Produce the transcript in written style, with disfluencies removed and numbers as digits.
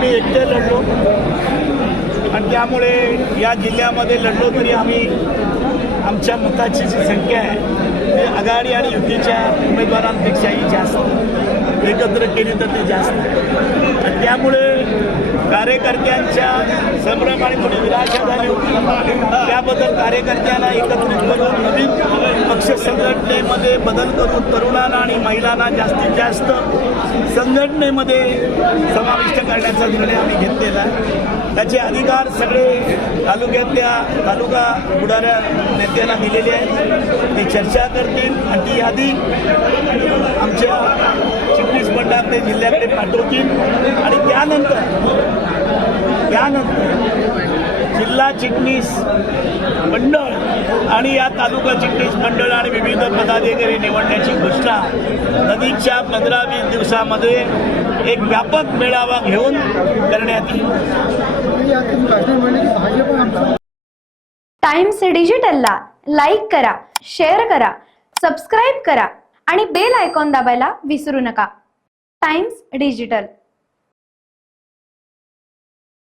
आम्ही एकटे लढलो आणि त्यामुळे या जिल्ह्यामध्ये लढलो तरी आम्ही आमच्या मताची जी संख्या आहे ती आघाडी आणि युतीच्या उमेदवारांपेक्षाही जास्त, एकत्र केली तर ते जास्त आणि त्यामुळे कार्यकर्त्यांच्या संभ्रम आणि थोडी निराशा झाली होती। त्याबद्दल कार्यकर्त्यांना एकत्रित करून नवीन पक्ष संघटनेमध्ये बदल करून तरुणांना आणि महिलांना जास्तीत जास्त संघटनेमध्ये समाविष्ट करण्याचा निर्णय आम्ही घेतलेला आहे। त्याचे अधिकार सगळे तालुका बुडाऱ्या नेत्यांना दिलेले आहेत। ते चर्चा करतील आणि ती यादी आमच्या चिटणीस मंडळाकडे जिल्ह्याकडे पाठवतील आणि त्यानंतर जिल्हा चिटणीस मंडळ आणि या तालुका चिटणीस मंडळ आणि विविध पदाधिकारी निवडण्याची घोषणा नजीकच्या 15-20 दिवसामध्ये एक व्यापक मेळावा घेऊन करण्यात येईल। टाइम्स डिजिटलला लाईक करा, शेअर करा, सबस्क्राईब करा आणि बेल आयकॉन दाबायला विसरू नका। Times digital.